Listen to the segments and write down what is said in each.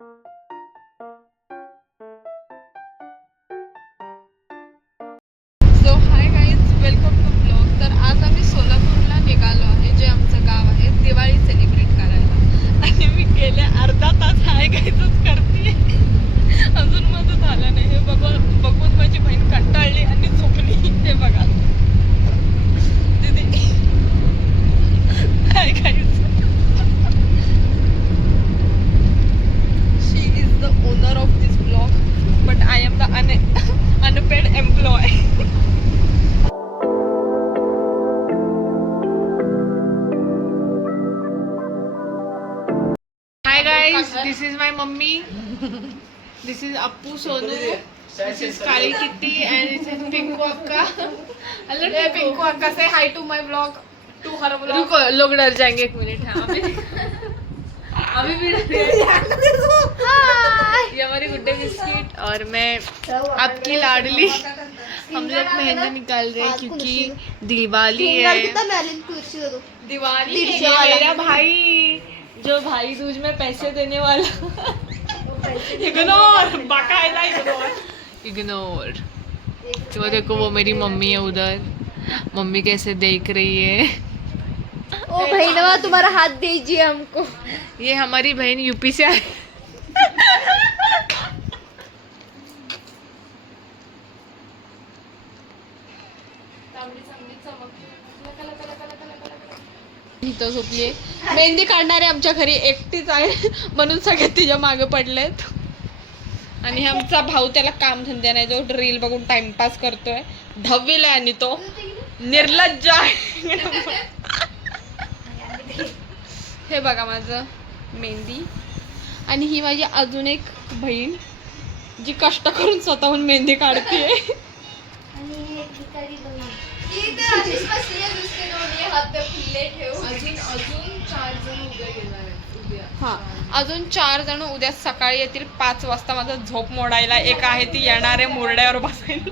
So hi guys, welcome to blog. तर आज आम्ही सोलापूरला निघालो आहे, जे आमचं गाव आहे, दिवाळी सेलिब्रेट करायला. आणि मी गेले अर्धा तास हाय गाईजच करते, अजून माझं झालं नाही. हे बघून माझी बहीण कंटाळली आणि झोपली. हे बघा दीदी, hi guys. She is the owner of this blog, but I am the unpaid employ. Hi guys, this is my mummy. This is Appu Sonu. This is Kali Kitty and this is Pinku Akka. Hello Pinku Akka, say hi to my vlog. To her vlog. रुको, लोग डर जाएंगे, एक minute. हाँ अभी भी ये हमारी गुड्डे बिस्किट और मैं आपकी लाडली. हम लोग मेहंदी निकाल रहे हैं क्योंकि दिवाली है. दिवाली है. मेरा भाई, जो भाई दूज में पैसे देने वाला. इग्नोर, बाकायदा इग्नोर. तो देखो वो मेरी मम्मी है उधर. मम्मी कैसे देख रही है. ओ बहनवा, तुम्हारा हाथ दीजिए हमको. ये हमारी बहन यूपी से आई. इथं झोपलीये. मेहंदी काढणारे आमच्या घरी एकटीच आहे, म्हणून सगळे तिच्या मागे पडलेत. आणि आमचा भाऊ, त्याला काम धंद्या नाही, जो रील बघून टाइमपास करतोय. 10वीला आहे आणि तो निर्लज्ज आहे. हे बघा माझं मेहंदी. आणि ही माझी अजून एक बहीण, जी कष्ट करून स्वतःहून मेहंदी काढते. अजून 4 जण उद्या सकाळी येतील 5 वाजता माझं झोप मोडायला. एक आहे ती येणार आहे मुरड्यावर बसायला.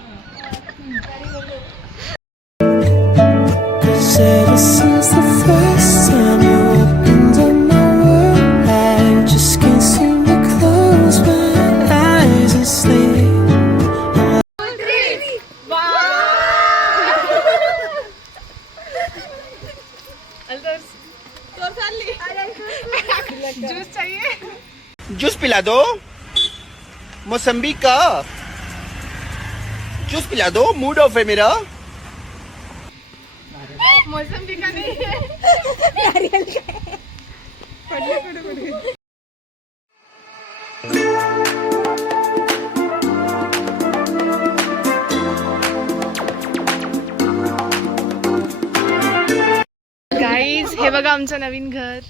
जूस चाहिए? जूस पिला दो. मौसम्बी का जूस पिला दो. मूड ऑफ है मेरा. मौसम्बी का नहीं है, नारियल का है. गाईज, हे बघा आमचं नवीन घर.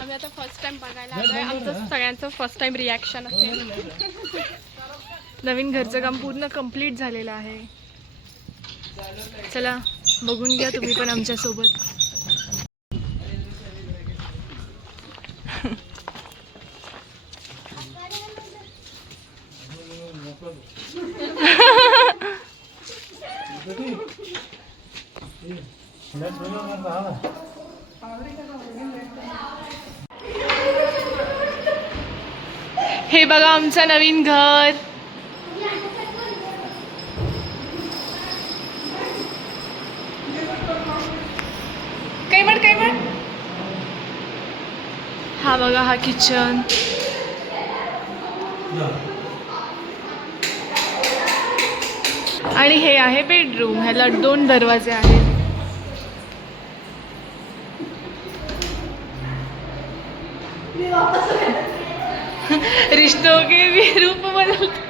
आम्ही आता फर्स्ट टाइम बघायला आलोय. आमचं सगळ्यांचं फर्स्ट टाइम रिॲक्शन असेल. नवीन घरचं काम पूर्ण कंप्लीट झालेलं आहे. चला बघून घ्या तुम्ही पण आमच्या सोबत. हे बघा आमचं नवीन घर. काय म्हण. हा बघा, हा किचन. आणि हे आहे बेडरूम. ह्याला 2 दरवाजे आहेत. रिश्तों के भी रूप बदलते.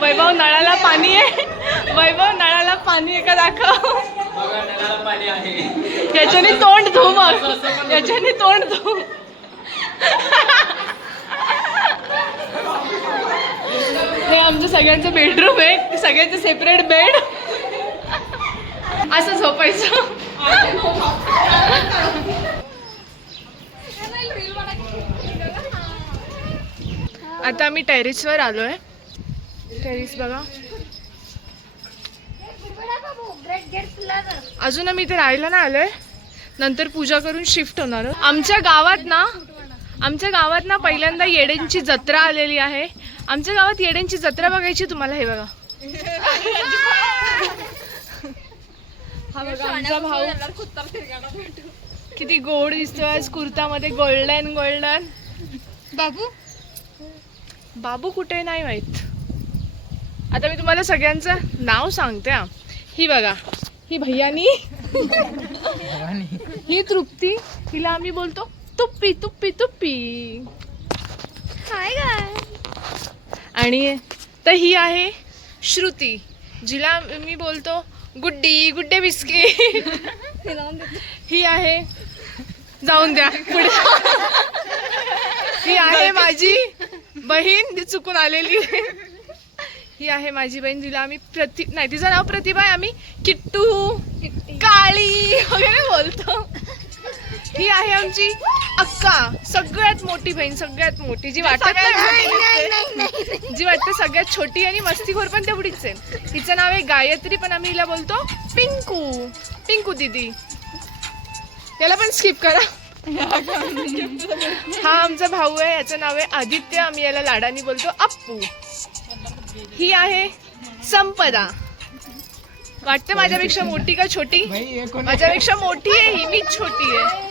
वैभव नळाला पाणी आहे. वैभव नळाला पाणी आहे का दाखव. याच्याने तोंड धु. मग याच्याने तोंड धु. हे आमचं सगळ्यांचं बेडरूम आहे. सगळ्यांचं सेपरेट बेड. असं झोपायचं. आता आम्ही टेरेसवर आलोय. टेरेस बघा. अजून आम्ही इथे राहायला ना आलोय. नंतर पूजा करून शिफ्ट होणार. आमच्या गावात ना पहिल्यांदा येड्यांची जत्रा आलेली आहे. आमच्या गावात येड्यांची जत्रा बघायची तुम्हाला. हे बघा, हा बघा आमचा भाऊ किती गोड दिसतोय आज कुर्तामध्ये. Golden golden. बाबू कुठे नाही माहित. आता मी तुम्हाला सगळ्यांचं नाव सांगते. ही बघा, ही भैयानी, ही तृप्ती, हिला आम्ही बोलतो तुप्पी तुप्पी तुप्पी. हाय गाय. आणि तर ही आहे श्रुती, जिला मी बोलतो गुड्डी गुड्डे बिस्किट. ही आहे, जाऊन द्या पुढे. ही आहे माझी बहीण, ती चुकून आलेली. ही आहे माझी बहीण, जिला आम्ही नाही तिचं नाव प्रतिभा आहे, आम्ही किट्टू काळी वगैरे बोलतो. ही आहे आमची अक्का, सगळ्यात मोठी बहीण, सगळ्यात मोठी, जी वाटत नाही, जी वाटते सगळ्यात छोटी आणि मस्तीखोर पण तेवढीच आहे. तिचं नाव आहे गायत्री, पण आम्ही हिला बोलतो पिंकू. पिंकू दीदी. याला पण स्किप करा. हा आमचा भाऊ आहे, याचं नाव आहे आदित्य, आम्ही याला लाडानी बोलतो अप्पू. ही आहे संपदा. वाटते माझ्यापेक्षा मोठी का छोटी? माझ्यापेक्षा मोठी आहे ही, मीच छोटी आहे.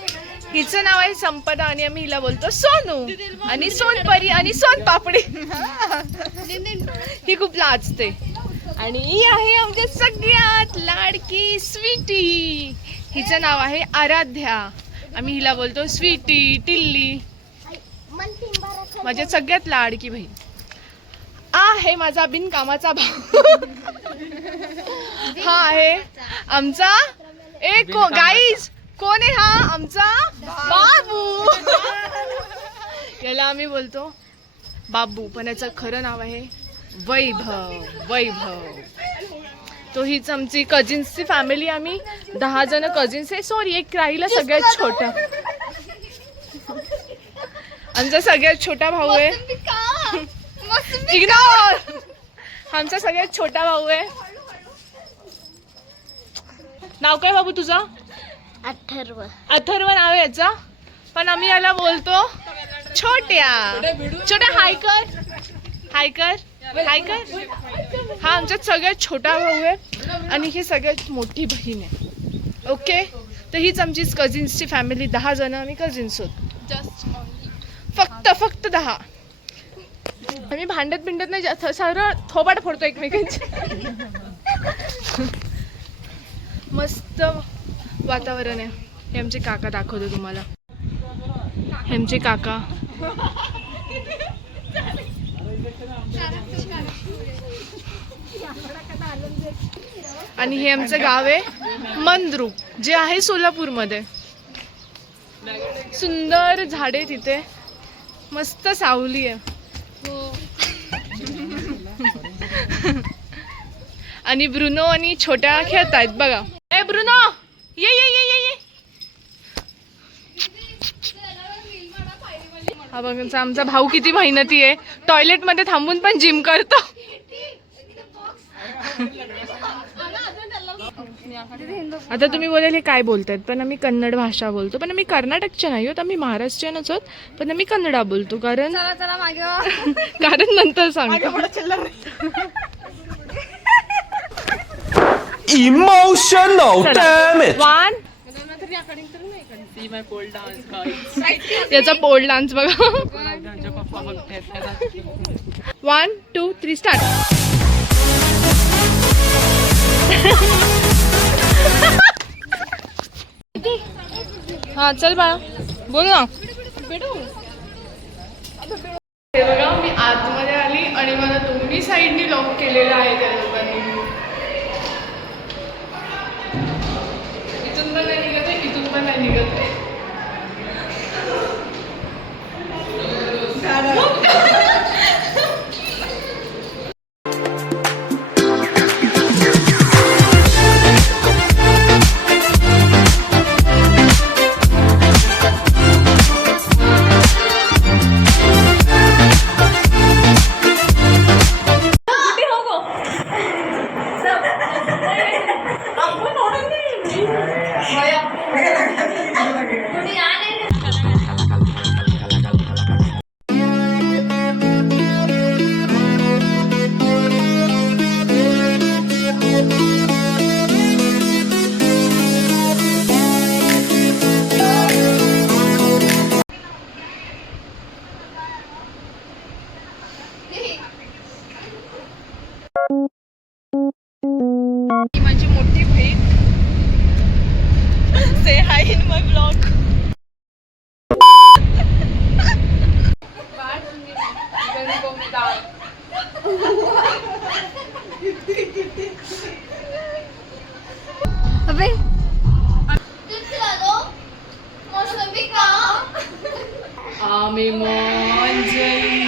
हिचं नाव आहे संपदा आणि आम्ही हिला बोलतो सोनू आणि सोनपरी आणि सोनपापडी. ही खूप लाजते. आणि ही आहे आमच्या सगळ्यात लाडकी स्वीटी. हिचं नाव आहे आराध्या, आम्ही हिला बोलतो स्वीटी टिल्ली. माझ्या सगळ्यात लाडकी बहीण. आहे माझा बिनकामाचा भाऊ. हा आहे आमचा गाईज. कोण आहे हा? आमचा बाबू. याला आम्ही बोलतो बाबू, पण याचं खरं नाव आहे वैभव. वैभव. तो हीच आमची कझिन्सची फॅमिली. आम्ही 10 जण कझिन्स आहे. सॉरी, एक राहिला सगळ्यात छोटा. आमचा सगळ्यात छोटा भाऊ आहे. इग्नोर. आमचा सगळ्यात छोटा भाऊ आहे. नाव काय बाबू तुझं? अथर्व. अथर्व नाव आहे याचा, पण आम्ही याला बोलतो छोट्या. छोट्या हाय कर, हाय कर, हाय कर. हा आमच्यात सगळ्यात छोटा भाऊ आहे आणि ही सगळ्यात मोठी बहीण आहे. ओके, तर हीच आमची कझिन्सची फॅमिली. 10 जण आम्ही कझिन्स होत. फक्त 10. आम्ही भांडत बिंडत नाही, सरळ थोबाड फोडतो एकमेकांचे. मस्त वातावरण आहे. हे आमचे काका दाखवतो तुम्हाला. हे आमचे काका. आणि हे आमचं गाव आहे मंद्रुप, जे आहे सोलापूरमध्ये. सुंदर झाडे तिथे, मस्त सावली आहे. आणि ब्रुनो आणि छोट्या खेळतायत बघा. ए ब्रुनो, ये ये ये ये ये. हा बघा आमचा भाऊ किती मेहनती आहे. टॉयलेट मध्ये थांबून पण जिम करतो. आता तुम्ही बोलाल हे काय बोलतायत, पण आम्ही कन्नड भाषा बोलतो. पण आम्ही कर्नाटकच्या नाही आहोत, आम्ही महाराष्ट्रीयनच आहोत, पण आम्ही कन्नडा बोलतो. कारण कारण नंतर सांगतो. Emotional, damn it. 1 याचा पोल डान्स बघा. 1 2 3 स्टार्ट. हा चल बाळा, बोल ना. हे बघा, मी आतमध्ये आली आणि मला दोन्ही साईडनी लॉक केलेलं आहे त्या लोकांनी. इथून पण नाही निघत आहे, इथून पण नाही निघत आहे. अबे आम्ही मंजरी